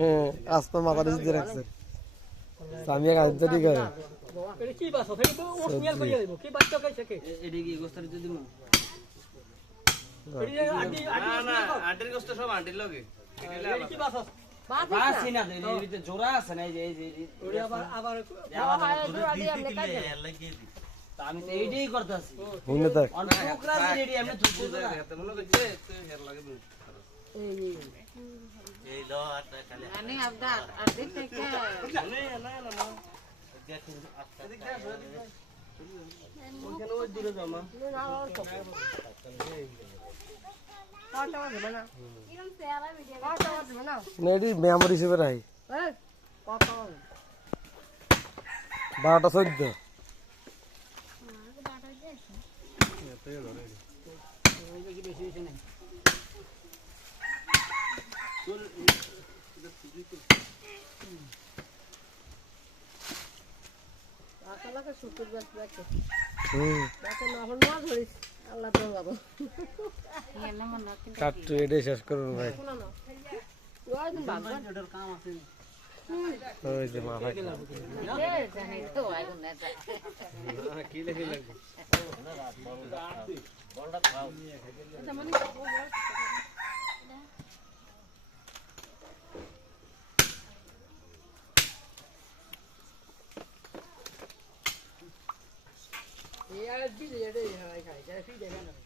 হ্যাঁ আসতে মাথা দিয়ে রাখছে আমি এক আজদারি করে এটা কি বাস ওখানে ও স্মেল করিয়ে দেব কি বাচ্চা কাই থাকে এডি কি গোস্তারে যদি মু এটা আডি আডি না আডের গোস্ত সব আডের লগে এটা কি বাস বাস না দে এর ভিতরে জোড়া আছে না এই যে ওরে আবার আবার আমি তো এইটাই করতেছি হুনে থাক অন টুকরা যে রেডি এমনি থুকু বুঝা গেছে মনে হচ্ছে তো হের লাগে এই লো আটা খালি মানে আবদার আর দেখতে কে না দেখুন আটা ওখানে ওই দূরে জমা নেডি মেমোরি হিসেবে রাই 12:14 কাটু এটাই শেষ করুন ভাই ওই যে মাথা তো আগুন না কি লেগে লাগবে বলটা খাও এই আর দিলে এটা খাই খাই এটা ফি দেখে না